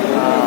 uh,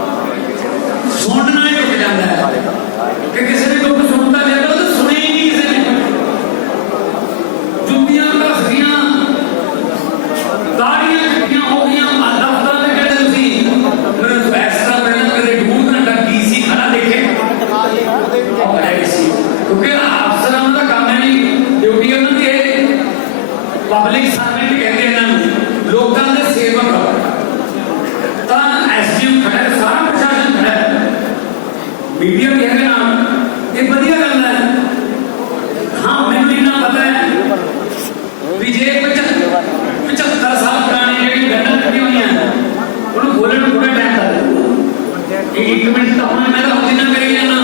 ਇੱਕ minute ਤਾਂ ਹੁਣ ਮੈਂ ਤਾਂ ਹੁਣ ਜਿੰਨਾ ਕਰੀ ਜਾਣਾ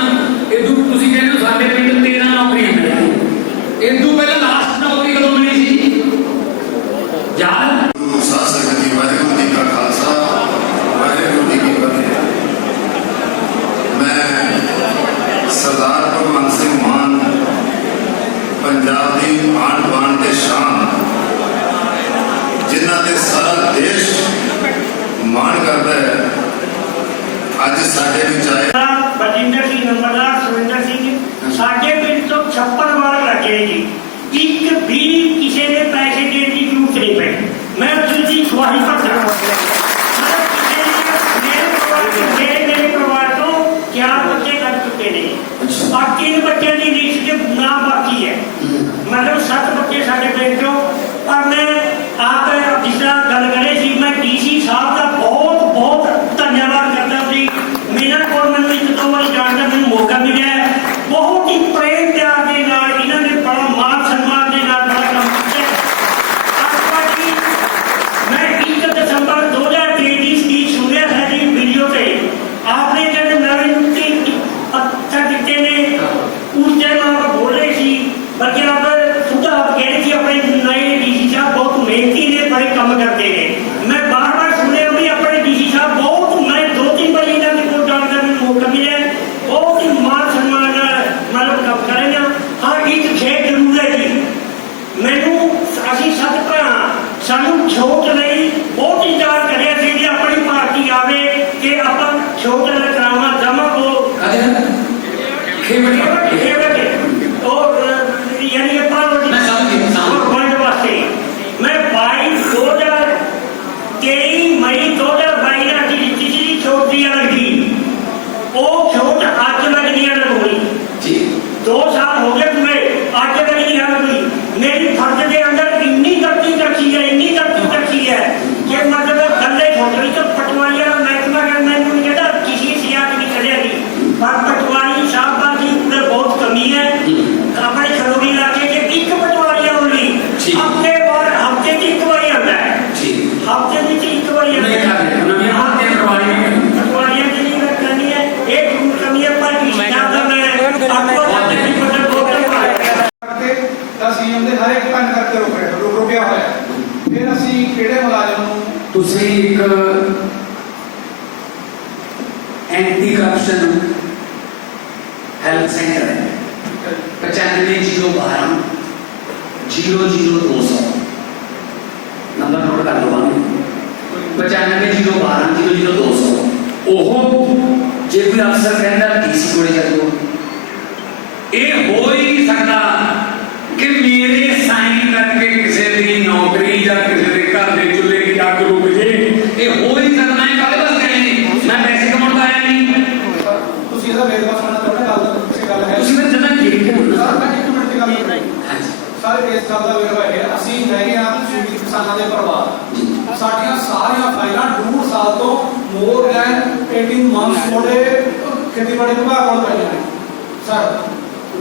ਇਹ ਤੋਂ ਤੁਸੀਂ ਕਹਿੰਦੇ ਹੋ ਸਾਡੇ ਪਿੰਡ 13 ਨੌਕਰੀਆਂ ਮਿਲੀਆਂ ਇਹ ਤੋਂ ਪਹਿਲਾਂ ਲਾਸਟ ਨੌਕਰੀ ਕਦੋਂ ਮਿਲੀ ਸੀ ਯਾਦ ਗੁਰੂ ਸਾਹਿਬ ਸੰਗਤ ਜੀ ਵਾਹਿਗੁਰੂ ਜੀ ਕਾ ਖਾਲਸਾ ਵਾਹਿਗੁਰੂ ਜੀ ਕੀ ਫਤਿਹ ਮੈਂ ਸਰਦਾਰ ਭਗਵੰਤ ਸਿੰਘ ਮਾਨ ਪੰਜਾਬ ਦੀ ਆਣ ਬਾਣ ਤੇ ਸ਼ਾਨ ਜਿਨ੍ਹਾਂ ਤੇ ਸਾਰਾ ਦੇਸ਼ ਮਾਣ ਕਰਦਾ ਹੈ ਅੱਜ ਸਾਡੇ ਵਿੱਚ ਆਏ ਬਜਿੰਦਰ ਸਿੰਘ ਨੰਬਰਦਾਰ ਸੁਰਿੰਦਰ ਸਿੰਘ ਸਾਡੇ ਪਿੰਡ ਤੋਂ ਛੱਪੜ ਵਾਰ ਲੱਗੇ ਜੀ ਇੱਕ ਵੀ ਕਿਸੇ ਨੇ ਪੈਸੇ ਦੇਣ ਦੀ ਜ਼ਰੂਰਤ ਨਹੀਂ ਪਈ ਮੈਂ ਉਸ ਦੀ ਖੁਆਹੀ ਕਰਦਾ ਮਤਲਬ ਕਿਸੇ ਨੇ ਮੇਰੇ ਪਰਿਵਾਰ ਤੋਂ ਮੇਰੇ ਮੇਰੇ ਪਰਿਵਾਰ ਤੋਂ ਚਾਰ ਬੱਚੇ ਕਰ ਚੁੱਕੇ ਨੇ ਬਾਕੀ ਦੇ ਬੱਚਿਆਂ ਦੀ ਲਿਸਟ ਚ ਨਾ ਬਾਕੀ ਹੈ ਮਤਲਬ ਸੱਤ ਬੱਚੇ ਸਾਡੇ ਪਿੰਡ ਚੋਂ ਪਰ ਮੈਂ ਆਪ ਜਿਸ ਤਰ੍ਹਾਂ ਗੱਲ ਕਰੇ ਬਾਕੀ ਨਾ ਸੁਧਾ ਕਹਿਣ ਕਿ ਆਪਣੇ ਨਏ ਡੀਸੀ ਸਾਹਿਬ ਬਹੁਤ ਮਿਹਨਤੀ ਨੇ ਬੜੇ ਕੰਮ ਕਰਦੇ ਨੇ ਮੈਂ ਬਾਰ-ਬਾਰ ਸੁਣਿਆ ਵੀ ਆਪਣੇ ਡੀਸੀ ਸਾਹਿਬ ਬਹੁਤ ਮੈਂ ਦੋ ਤਿੰਨ ਵਾਰੀ ਇਹਨਾਂ ਦੇ ਕੋਲ ਜਾਣ ਦਾ ਮੈਨੂੰ ਮੌਕਾ ਮਿਲਿਆ ਬਹੁਤ ਹੀ ਮਾਨ ਸਨਮਾਨ ਨਾਲ ਮਤਲਬ ਕੰਮ ਕਰੇ ਨਾ ਹਾਂ ਇੱਕ ਖੇ ਜ਼ਰੂਰ ਹੈ ਜੀ ਮੈਨੂੰ ਅਸੀਂ ਸੱਤ ਭਰਾ ਸਾਨੂੰ ਛੋਟ ਲਈ ਬਹੁਤ ਇੰਤਜ਼ਾਰ ਕਰਿਆ ਸੀ ਕਿ ਆਪਣੀ ਪਾਰਟੀ ਆਵੇ ਕਿ ਆਪਾਂ ਛੋਟ ਨਾ ਕਰਾਵਾਂ ਜਮਾ ਕੋ ਖੇਵਟ ਖੇਵਟ ਉਹ 2 ਸਾਲ ਹੋ ਗਏ ਪੂਰੇ। ਅੱਜ ਤੱਕ ਨਹੀਂ ਹੱਲ ਹੋਈ ਮੇਰੀ ਫਰਜ਼ ਦੇ हेल्थ सेंटर है। पचानवे ज़ीरो बारह, ज़ीरो ज़ीरो दो सौ। नंबर नोट कर लो पचानवे ज़ीरो बारह, ज़ीरो ज़ीरो दो सौ। ओहो, जे कोई अफसर कहता डीसी कोले चलो ये हो ही नहीं सकता। ਸਾਰੇ ਇਸ ਗੱਲ ਦਾ ਵੇਰਵਾ ਹੈ ਅਸੀਂ ਹੈਗੇ ਆ ਸ਼ਹੀਦ ਕਿਸਾਨਾਂ ਦੇ ਪਰਿਵਾਰ। ਸਾਡੀਆਂ ਸਾਰੀਆਂ ਫਾਈਲਾਂ ਡੂਢ ਸਾਲ ਤੋਂ ਮੋਰ ਦੈਨ 18 ਮੰਥਸ ਤੁਹਾਡੇ ਖੇਤੀਬਾੜੀ ਵਿਭਾਗ ਕੋਲ ਪਈਆਂ ਨੇ। ਸਰ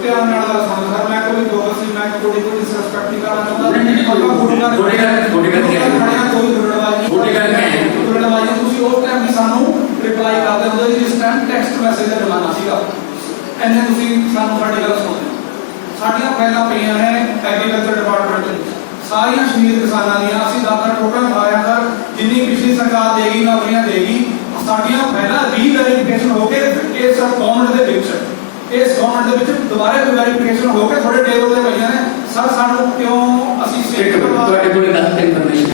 ਧਿਆਨ ਨਾਲ ਗੱਲ ਸੁਣੋ ਸਰ ਮੈਂ ਕੋਈ ਦੋਗਲ ਸੀ ਮੈਂ ਕੋਈ ਕੋਈ ਡਿਸਰੈਸਪੈਕਟ ਨਹੀਂ ਕਰਨਾ ਚਾਹੁੰਦਾ। ਨਹੀਂ, ਨਹੀਂ, ਕੋਈ- ਆਪਾਂ ਗੁਰੂ ਘਰ- ਤੁਹਾਡੇ ਘਰ- ਤੁਹਾਡੇ ਘਰ ਕੀ ਹੈ? ਕੋਈ ਗੁਰੜਵਾਜੀ ਤੁਹਾਡੇ ਘਰ ਕੀ ਹੈ? ਗੁਰੜਵਾਜੀ ਤੁਸੀਂ ਉਸ ਟਾਈਮ ਵੀ ਸਾਨੂੰ ਰਿਪਲਾਈ ਕਰਦੇ ਹੁੰਦੇ ਜਿਸ ਟਾਈਮ ਟੈਕਸਟ ਮੈਸੇਜ ਦਾ ਜ਼ਮਾਨਾ ਸੀਗਾ। ਐਨੇ ਤੁਸੀਂ ਸਾਨੂੰ ਸਾਡੀ ਗੱਲ ਸੁਣਦੇ ਸਾਡੀਆਂ ਫਾਈਲਾਂ ਪਈਆਂ ਨੇ ਐਗਰੀਕਲਚਰ ਡਿਪਾਰਟਮੈਂਟ ਵਿੱਚ ਸਾਰੀਆਂ ਸ਼ਹੀਦ ਕਿਸਾਨਾਂ ਦੀਆਂ ਅਸੀਂ ਦਾਤਾ ਟੋਟਲ ਖਾਇਆ ਸਰ ਜਿੰਨੀ ਪਿਛਲੀ ਸਰਕਾਰ ਦੇਗੀ ਨੌਕਰੀਆਂ ਦੇਗੀ ਸਾਡੀਆਂ ਫਾਈਲਾਂ ਰੀਵੈਰੀਫਿਕੇਸ਼ਨ ਹੋ ਕੇ ਇਸ ਗਵਰਨਮੈਂਟ ਦੇ ਵਿੱਚ ਇਸ ਗਵਰਨਮੈਂਟ ਦੇ ਵਿੱਚ ਦੁਬਾਰਾ ਵੈਰੀਫਿਕੇਸ਼ਨ ਹੋ ਕੇ ਤੁਹਾਡੇ ਟੇਬਲ ਤੇ ਪਈਆਂ ਨੇ। ਸਰ ਸਾਨੂੰ ਕਿਉਂ ਅਸੀਂ ਮਿੰਟ, ਤੁਹਾਡੇ ਕੋਲ ਇਨਫੋਰਮੇਸ਼ਨ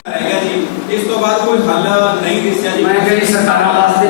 ਜੀ। ਇਸ ਤੋਂ ਬਾਅਦ ਕੋਈ ਹੱਲ ਨਹੀਂ ਦਿਸਿਆ ਜੀ। ਮੈਂ ਕਹਿੰਦੀ ਸਰਕਾਰਾਂ ਵਾਸਤੇ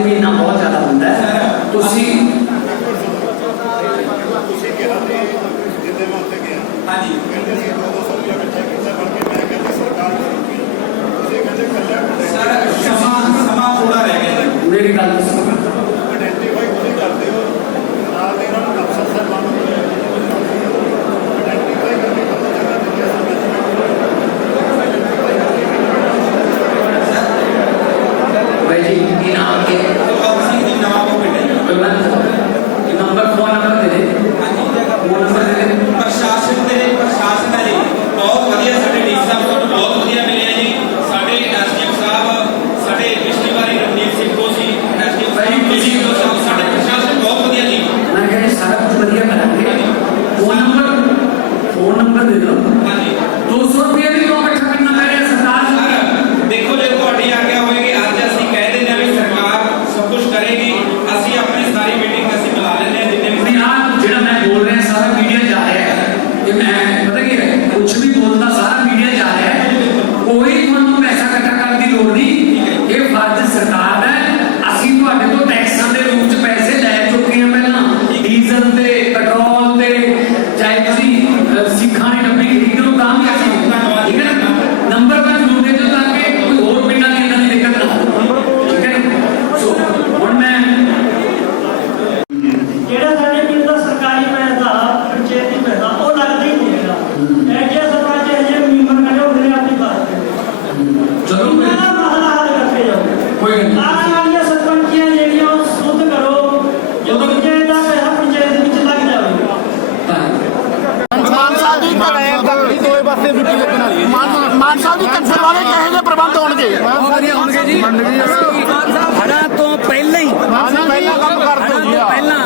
ਵਧੀਆ ਹੋਣਗੇ ਜੀ। ਹੜਾਂ ਤੋਂ ਪਹਿਲਾਂ ਹੀ ਪਹਿਲਾਂ ਕੰਮ ਜੀ ਤੋਂ ਪਹਿਲਾਂ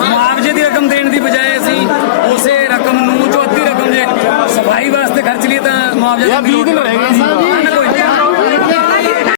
ਮੁਆਵਜ਼ੇ ਦੀ ਰਕਮ ਦੇਣ ਦੀ ਬਜਾਏ ਅਸੀਂ ਉਸੇ ਰਕਮ ਨੂੰ ਜੋ ਅੱਧੀ ਰਕਮ ਜੇ ਸਫ਼ਾਈ ਵਾਸਤੇ ਖਰਚ ਲਈ ਤਾਂ ਮੁਆਵਜ਼ਾ ਦੀ 20 ਦਿਨ ਲੋੜ ਸੀ